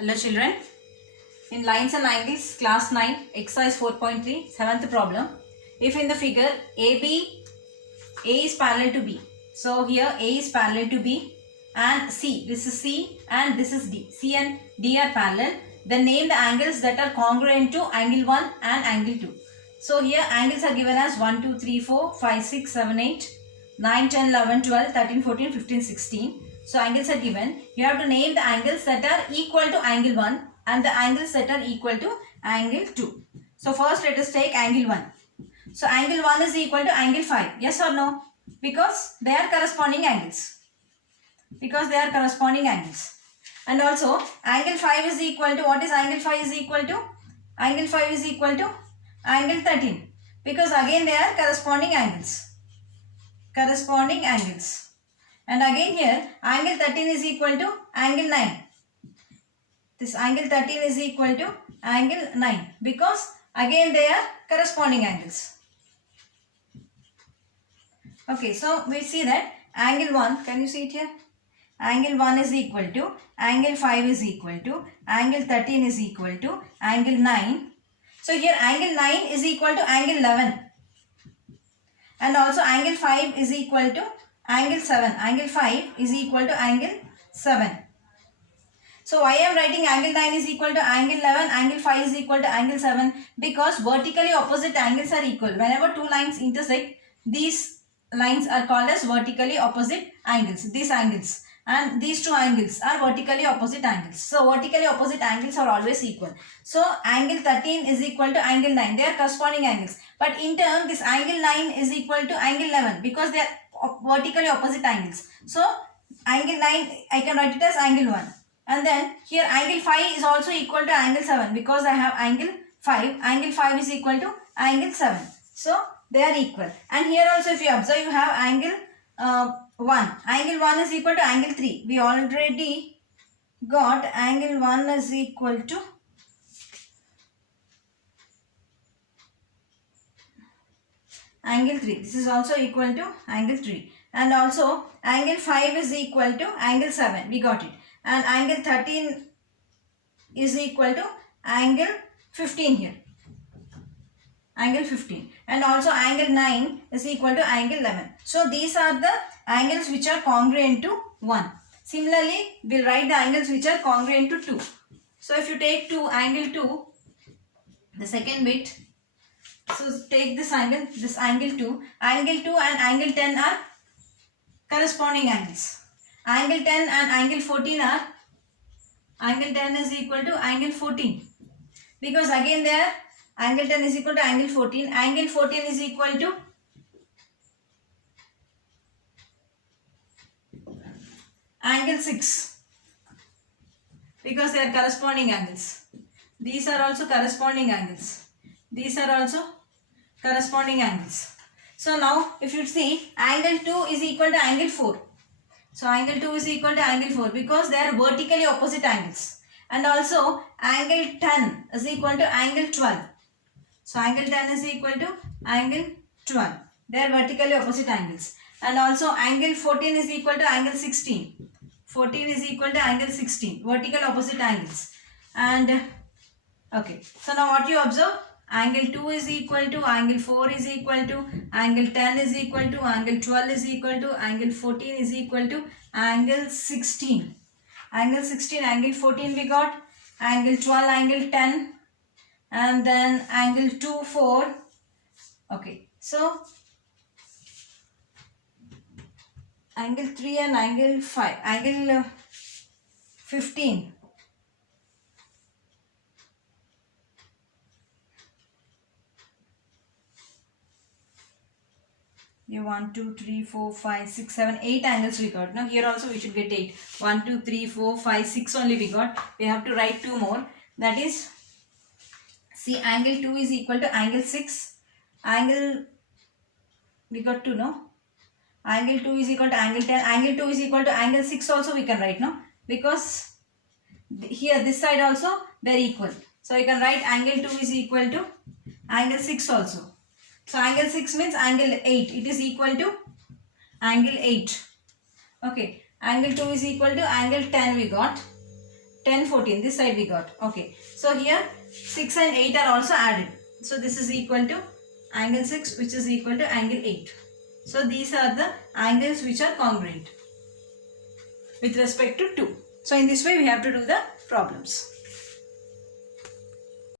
Hello children. In lines and angles, class 9, exercise 4.3, 7th problem. If in the figure A is parallel to B. So here A is parallel to B and C, this is C and this is D. C and D are parallel. Then name the angles that are congruent to angle 1 and angle 2. So here angles are given as 1, 2, 3, 4, 5, 6, 7, 8, 9, 10, 11, 12, 13, 14, 15, 16. So angles are given. You have to name the angles that are equal to angle 1 and the angles that are equal to angle 2. So first let us take angle 1. So angle 1 is equal to angle 5. Yes or no? Because they are corresponding angles. And also angle 5 is equal to, what is angle 5 is equal to? Angle 5 is equal to angle 13. Because again they are corresponding angles. And again here angle 13 is equal to angle 9. This angle 13 is equal to angle 9 because again they are corresponding angles. Okay, so we see that angle 1, can you see it here? Angle 1 is equal to angle 5 is equal to angle 13 is equal to angle 9. So here angle 9 is equal to angle 11. And also angle 5 is equal to angle 7. Angle 5 is equal to angle 7. So why I am writing angle 9 is equal to angle 11, angle 5 is equal to angle 7? Because vertically opposite angles are equal. Whenever two lines intersect, these lines are called as vertically opposite angles. These angles and these two angles are vertically opposite angles. So vertically opposite angles are always equal. So angle 13 is equal to angle 9. They are corresponding angles. But in turn, this angle 9 is equal to angle 11 because they are vertically opposite angles. So angle 9, I can write it as angle 1. And then here angle 5 is also equal to angle 7 because I have angle 5. Angle 5 is equal to angle 7. So they are equal. And here also if you observe, you have angle 1. Angle 1 is equal to angle 3. We already got angle 1 is equal to angle 3. This is also equal to angle 3. And also angle 5 is equal to angle 7. We got it. And angle 13 is equal to angle 15 here. Angle 15. And also angle 9 is equal to angle 11. So these are the angles which are congruent to 1. Similarly, we'll write the angles which are congruent to 2. So if you take angle 2, the second bit. So take this angle 2. Angle 2 and angle 10 are corresponding angles. Angle 10 and angle 14 are, angle 10 is equal to angle 14. Because again there, angle 10 is equal to angle 14. Angle 14 is equal to angle 6. Because they are corresponding angles. These are also corresponding angles. These are also corresponding angles. So now if you see, angle 2 is equal to angle 4. So angle 2 is equal to angle 4 because they are vertically opposite angles. And also angle 10 is equal to angle 12. So angle 10 is equal to angle 12. They are vertically opposite angles. And also angle 14 is equal to angle 16. 14 is equal to angle 16. Vertical opposite angles. And okay. So now what you observe? Angle 2 is equal to, angle 4 is equal to, angle 10 is equal to, angle 12 is equal to, angle 14 is equal to, angle 16. Angle 16, angle 14 we got, angle 12, angle 10, and then angle 2, 4. Okay, so angle 3 and angle 5, angle 15. You 1, 2, 3, 4, 5, 6, 7, 8 angles we got. Now here also we should get 8. 1, 2, 3, 4, 5, 6 only we got. We have to write 2 more. That is, see, angle 2 is equal to angle 6. Angle, we got 2, no? Angle 2 is equal to angle 10. Angle 2 is equal to angle 6 also we can write, no? Because here this side also they are equal. So you can write angle 2 is equal to angle 6 also. So angle 6 means angle 8. It is equal to angle 8. Okay. Angle 2 is equal to angle 10 we got. 10, 14. This side we got. Okay. So here 6 and 8 are also added. So this is equal to angle 6, which is equal to angle 8. So these are the angles which are congruent with respect to 2. So in this way we have to do the problems.